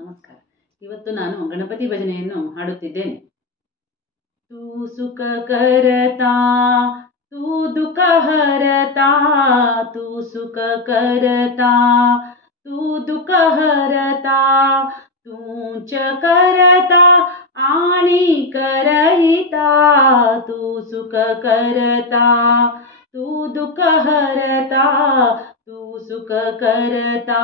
ನಮಸ್ಕಾರ. ಇವತ್ತು ನಾನು ಗಣಪತಿ ಭಜನೆಯನ್ನು ಹಾಡುತ್ತಿದ್ದೇನೆ. ತೂ ಸುಖ ಕರತಾ ತೂ ದುಃಖ ಹರತಾ, ತೂ ಸುಖ ಕರತಾ तू दुःख हरता, तूच करता आणि करहिता, तू सुख करता तू दुःख हरता, तू सुख करता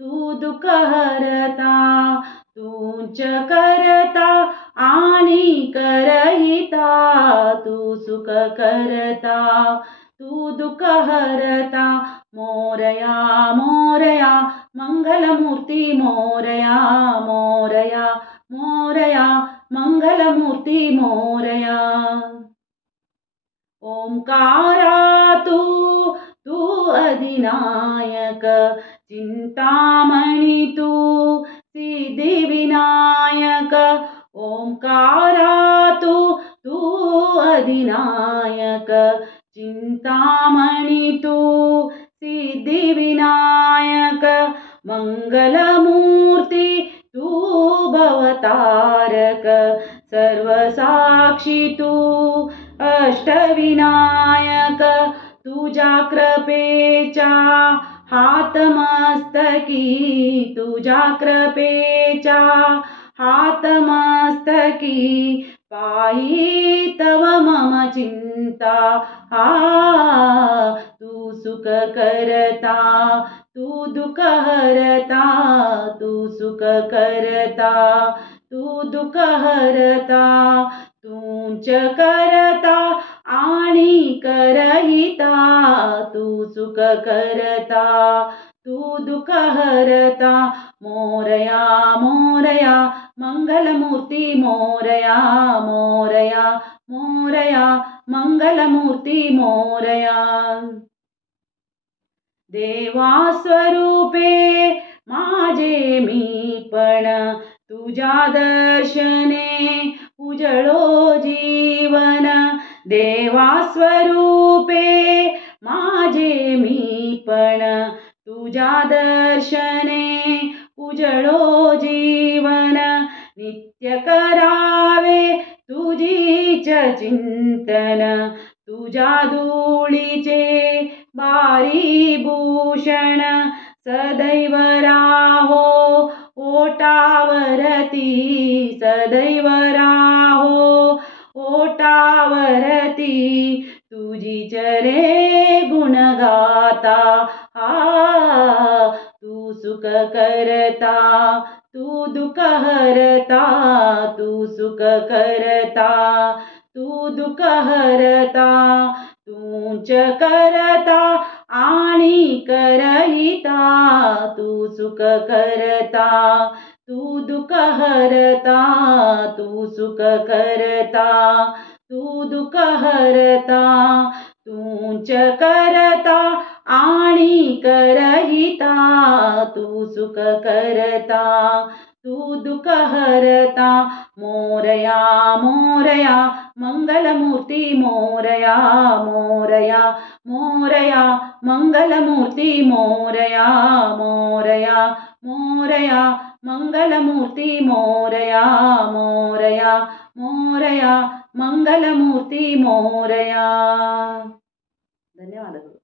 तू दुःख हरता, तूच करता आणि करहिता, तू सुख करता तू दुःख हरता. मोरया मोरया मंगलमूर्ती मोरया, मोरया मोरया मंगलमूर्ती मोरया. ओंकारा तू तू अधिनायक, चिंतामणी तू सिद्धिविनायक. ओंकारा तू तू अधिनायक, चिंतामणी तू सिद्धिविनायक. मंगलमूर्ती तू भवतारक, सर्वसाक्षी तू अष्टविनायक. तुझ्या कृपेच्या हातमस्तकी, तुझ्या कृपेच्या हातमस्तकी, पायी तव मम चिंता. तू सुख करता तू दुःख हरता, तू सुख करता तू दुःख हरता, तूच करता आणि करहिता, तू सुख करता तू दुःख हरता. मोरया मोरया मंगलमूर्ती मोरया, मोरया मोरया मंगलमूर्ती मोरया. देवा स्वरूपे माझे मी पण, तुझ्या दर्शने उजळो जीवन. देवा स्वरूपे माझे मी पण, तुझ्या दर्शने उजळो जीवन. नित्य करावे तुझीच चिंतन, तुझ्या धुळीचे बारी भूषण. सदैव राहो ओटावरती, सदैव राहो ओटावरती, तुझीच रे गुण गाता. तू सुख करता तू दुःख हरता, तू सुख करता तू दुःख हरता, तूच करता आणि करहिता, तू सुख करता तू दुःख हरता, तू सुख करता तू दुःख हरता, तूच करता आणि करहिता, तू सुख करता तू दुःख हरता. मोरया मोरया मंगलमूर्ती मोरया, मोरया मोरया मंगलमूर्ती मोरया, मोरया मोरया मंगलमूर्ती मोरया, मोरया मोरया मंगलमूर्ती मोरया. धन्यवादಗಳು.